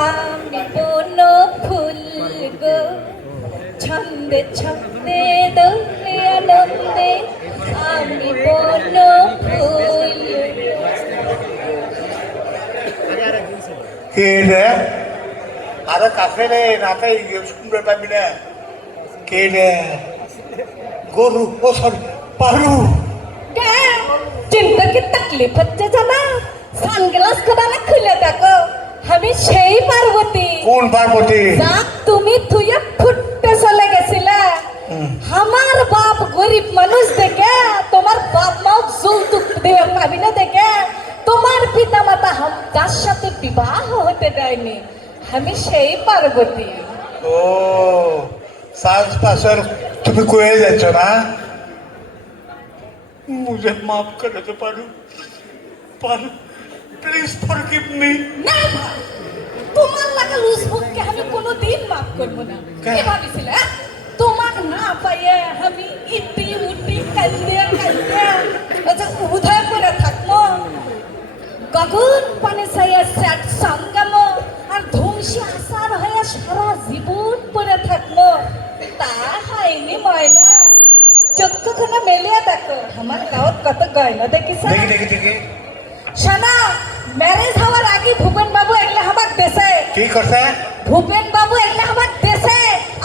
আমি বন ফুল গো ছন্দে ছন্দে আনন্দে আমি বন ফুল রে? নাতাই শুনতে পাবি না কে রে? গরু ও সরি পারু চিন্তা কি তকলিফ হচ্ছে জানা? সানগ্লাস কোদালে খুলে আমি সেই পার্বতী। কোন পার্বতী? যাক তুমি থুয়ে ফুটতে চলে গেছিলে। আমার বাপ গরিব মানুষ দেখে তোমার বাপ মাও যৌতুক দিয়ে পাবি না দেখে তোমার পিতা মাতা হাম- তার সাথে বিবাহ হতে দেয়নি আমি সেই পার্বতী। ও সাজ পাসের তুমি কয়ে যাচ্ছ না? মুঝে মাফ করে দে Paru Paru. Please forgive me না তোমার লাগা লুজ বুককে আমি কোনোদিন মাফ করব না? কি? ভাবিছিলে হ্যাঁ? তোমার না পাইয়ে আমি ইটি উটি কান্দে কান্দে আচ্ছা উদয় করে থাকব গগন পানে চাইয়া স্যাট সঙ্গাম আর ধ্বংসী আসার হয়ে সারা জীবন পড়ে থাকব তা হয়নি ময়না। চক্ষুখানা মেলিয়ে দেখো আমার গাঁৱত কত গয়না দেখিছা? দেখি দেখি দেখি। શાના મેરેજ હવા લાગી ભૂપેન બાબુ એટલે હમક દેસે કી કરશે ભૂપેન બાબુ